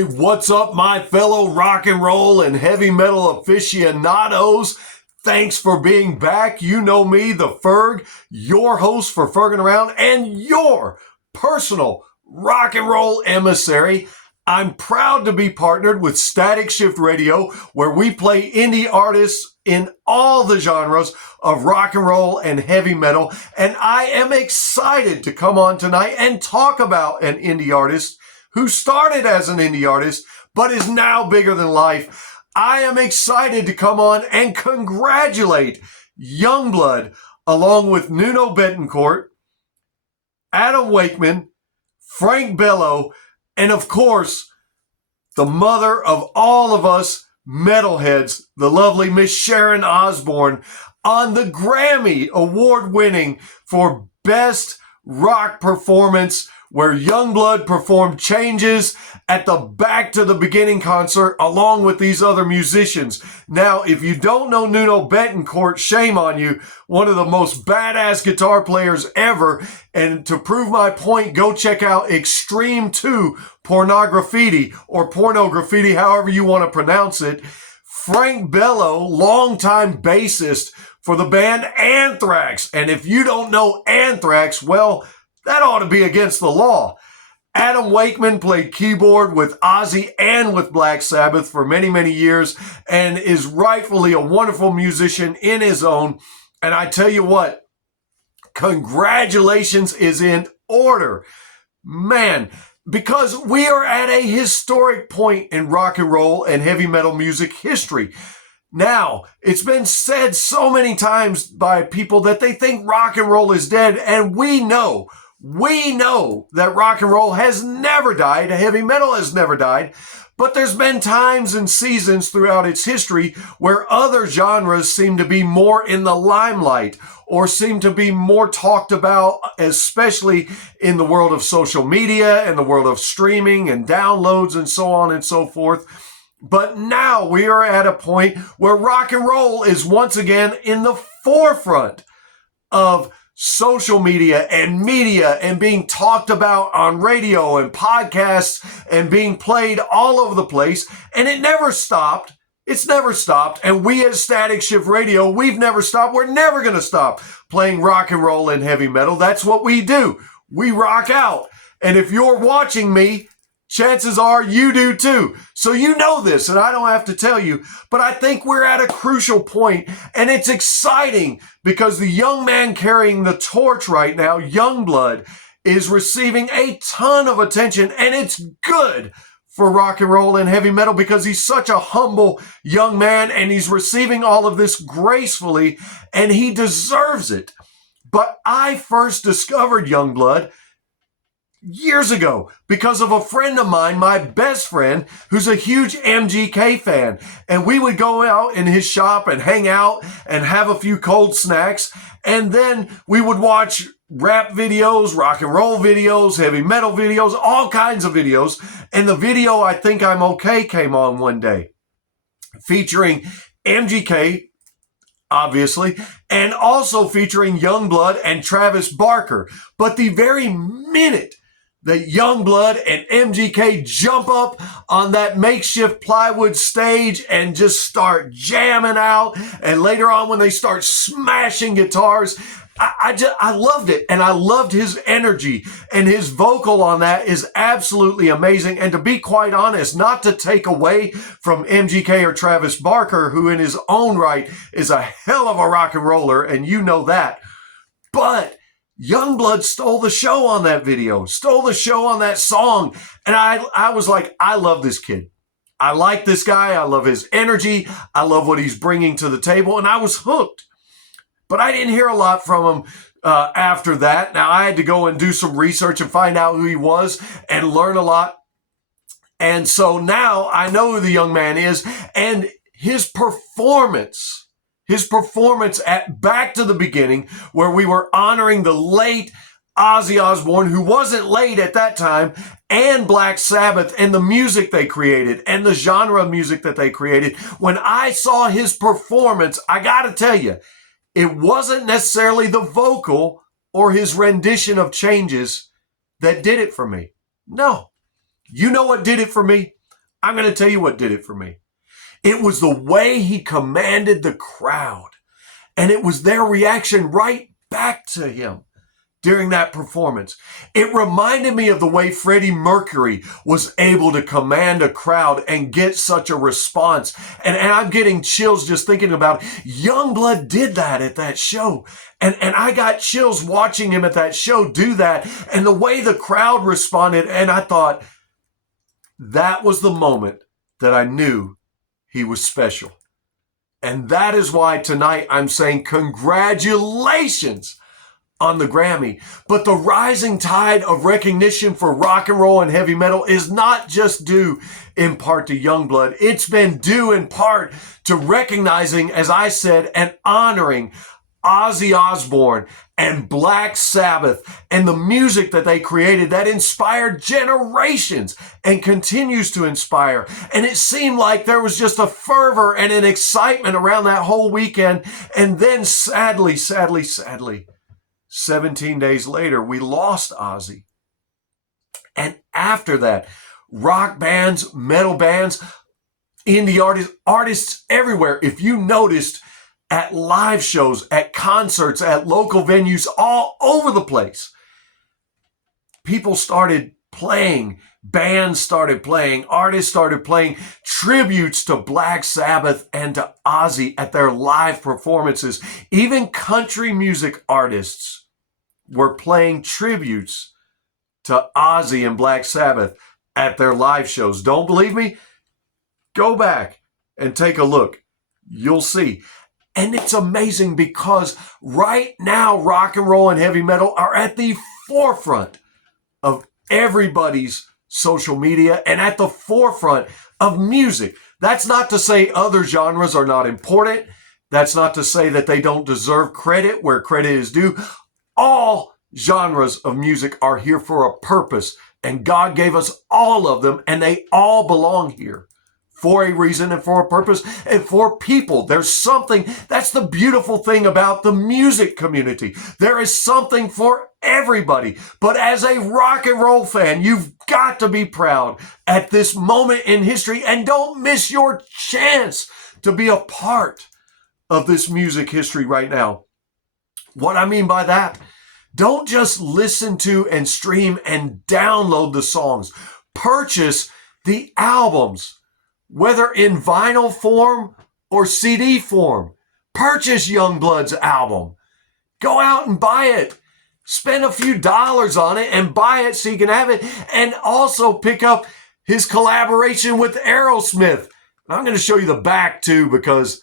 What's up, my fellow rock and roll and heavy metal aficionados? Thanks for being back. You know me, the Ferg, your host for Ferging Around and your personal rock and roll emissary. I'm proud to be partnered with Static Shift Radio, where we play indie artists in all the genres of rock and roll and heavy metal. And I am excited to come on tonight and talk about an indie artist who started as an indie artist, but is now bigger than life. I am excited to come on and congratulate Yungblud, along with Nuno Bettencourt, Adam Wakeman, Frank Bello, and of course, the mother of all of us metalheads, the lovely Miss Sharon Osbourne, on the Grammy award-winning for Best Rock Performance, where Yungblud performed Changes at the Back to the Beginning concert along with these other musicians. Now, if you don't know Nuno Bettencourt, shame on you, one of the most badass guitar players ever. And to prove my point, go check out Extreme 2 Pornograffiti, or Porno Graffiti, however you want to pronounce it. Frank Bello, longtime bassist for the band Anthrax. And if you don't know Anthrax, well, that ought to be against the law. Adam Wakeman played keyboard with Ozzy and with Black Sabbath for many, many years and is rightfully a wonderful musician in his own. And I tell you what, congratulations is in order. Man, because we are at a historic point in rock and roll and heavy metal music history. Now, it's been said so many times by people that they think rock and roll is dead, and we know that rock and roll has never died, heavy metal has never died, but there's been times and seasons throughout its history where other genres seem to be more in the limelight or seem to be more talked about, especially in the world of social media and the world of streaming and downloads and so on and so forth. But now we are at a point where rock and roll is once again in the forefront of social media and being talked about on radio and podcasts and being played all over the place. And it never stopped. It's never stopped. And we at Static Shift Radio, we've never stopped. We're never going to stop playing rock and roll and heavy metal. That's what we do. We rock out. And if you're watching me, chances are you do too. So you know this, and I don't have to tell you, but I think we're at a crucial point, and it's exciting because the young man carrying the torch right now, Yungblud, is receiving a ton of attention, and it's good for rock and roll and heavy metal because he's such a humble young man, and he's receiving all of this gracefully, and he deserves it. But I first discovered Yungblud years ago because of a friend of mine, my best friend, who's a huge MGK fan. And we would go out in his shop and hang out and have a few cold snacks. And then we would watch rap videos, rock and roll videos, heavy metal videos, all kinds of videos. And the video I Think I'm Okay came on one day featuring MGK, obviously, and also featuring Yungblud and Travis Barker. But the very minute that Yungblud and MGK jump up on that makeshift plywood stage and just start jamming out, and later on when they start smashing guitars, I loved it, and I loved his energy, and his vocal on that is absolutely amazing. And to be quite honest, not to take away from MGK or Travis Barker, who in his own right is a hell of a rock and roller, and you know that, but Yungblud stole the show on that video, stole the show on that song. And I was like, I love this kid. I like this guy. I love his energy. I love what he's bringing to the table. And I was hooked. But I didn't hear a lot from him after that. Now, I had to go and do some research and find out who he was and learn a lot. And so now I know who the young man is. And his performance at Back to the Beginning, where we were honoring the late Ozzy Osbourne, who wasn't late at that time, and Black Sabbath and the music they created and the genre of music that they created. When I saw his performance, I got to tell you, it wasn't necessarily the vocal or his rendition of Changes that did it for me. No. You know what did it for me? I'm going to tell you what did it for me. It was the way he commanded the crowd. And it was their reaction right back to him during that performance. It reminded me of the way Freddie Mercury was able to command a crowd and get such a response. And I'm getting chills just thinking about it. Yungblud did that at that show. And I got chills watching him at that show do that. And the way the crowd responded. And I thought, that was the moment that I knew he was special. And that is why tonight I'm saying congratulations on the Grammy. But the rising tide of recognition for rock and roll and heavy metal is not just due in part to Yungblud. It's been due in part to recognizing, as I said, and honoring Ozzy Osbourne and Black Sabbath and the music that they created that inspired generations and continues to inspire. And it seemed like there was just a fervor and an excitement around that whole weekend. And then sadly, 17 days later, we lost Ozzy. And after that, rock bands, metal bands, indie artists everywhere, if you noticed, at live shows, at concerts, at local venues, all over the place, people started playing, bands started playing, artists started playing tributes to Black Sabbath and to Ozzy at their live performances. Even country music artists were playing tributes to Ozzy and Black Sabbath at their live shows. Don't believe me? Go back and take a look. You'll see. And it's amazing because right now, rock and roll and heavy metal are at the forefront of everybody's social media and at the forefront of music. That's not to say other genres are not important. That's not to say that they don't deserve credit where credit is due. All genres of music are here for a purpose, and God gave us all of them, and they all belong here for a reason and for a purpose and for people. There's something, that's the beautiful thing about the music community. There is something for everybody. But as a rock and roll fan, you've got to be proud at this moment in history and don't miss your chance to be a part of this music history right now. What I mean by that, don't just listen to and stream and download the songs. Purchase the albums, whether in vinyl form or CD form. Purchase Yungblud's album. Go out and buy it. Spend a few dollars on it and buy it so you can have it. And also pick up his collaboration with Aerosmith. I'm going to show you the back too, because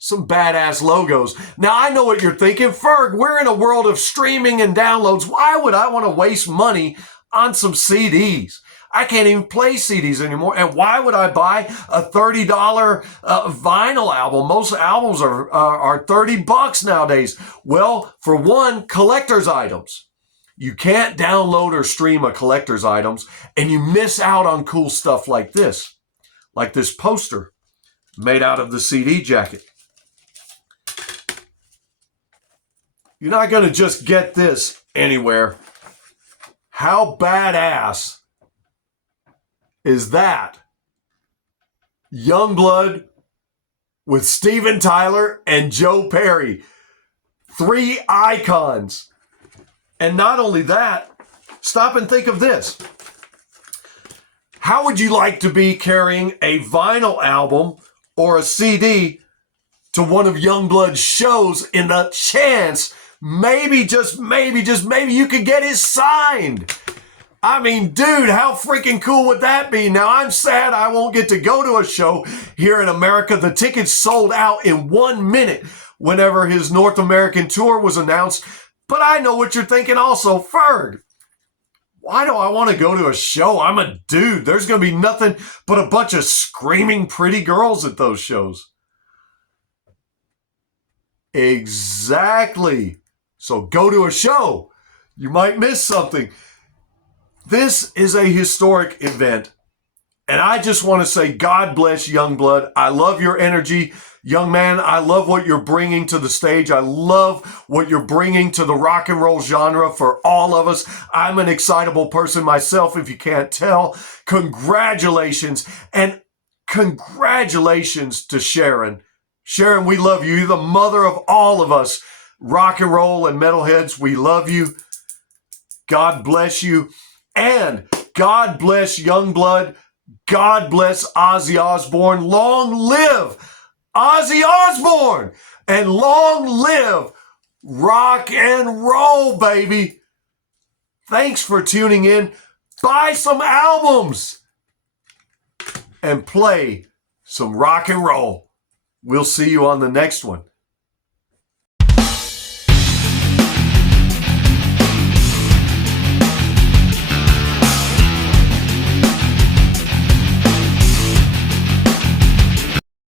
some badass logos. Now, I know what you're thinking. Ferg, we're in a world of streaming and downloads. Why would I want to waste money on some CDs? I can't even play CDs anymore. And why would I buy a $30 vinyl album? Most albums are $30 nowadays. Well, for one, collector's items. You can't download or stream a collector's items, and you miss out on cool stuff like this poster made out of the CD jacket. You're not going to just get this anywhere. How badass is that? Yungblud with Steven Tyler and Joe Perry. 3 icons. And not only that, stop and think of this. How would you like to be carrying a vinyl album or a CD to one of Yungblud's shows in the chance maybe, just maybe you could get his signed? I mean, dude, how freaking cool would that be? Now, I'm sad I won't get to go to a show here in America. The tickets sold out in 1 minute whenever his North American tour was announced. But I know what you're thinking also. Ferg, why do I want to go to a show? I'm a dude. There's going to be nothing but a bunch of screaming pretty girls at those shows. Exactly. So go to a show. You might miss something. This is a historic event, And I just want to say, God bless Yungblud. I love your energy. Young man, I love what you're bringing to the stage. I love what you're bringing to the rock and roll genre for all of us. I'm an excitable person myself, if you can't tell. Congratulations. And congratulations to Sharon. Sharon, we love you. You're the mother of all of us. Rock and roll and metalheads, we love you. God bless you. And God bless Yungblud. God bless Ozzy Osbourne. Long live Ozzy Osbourne, and long live rock and roll, baby. Thanks for tuning in. Buy some albums and play some rock and roll. We'll see you on the next one.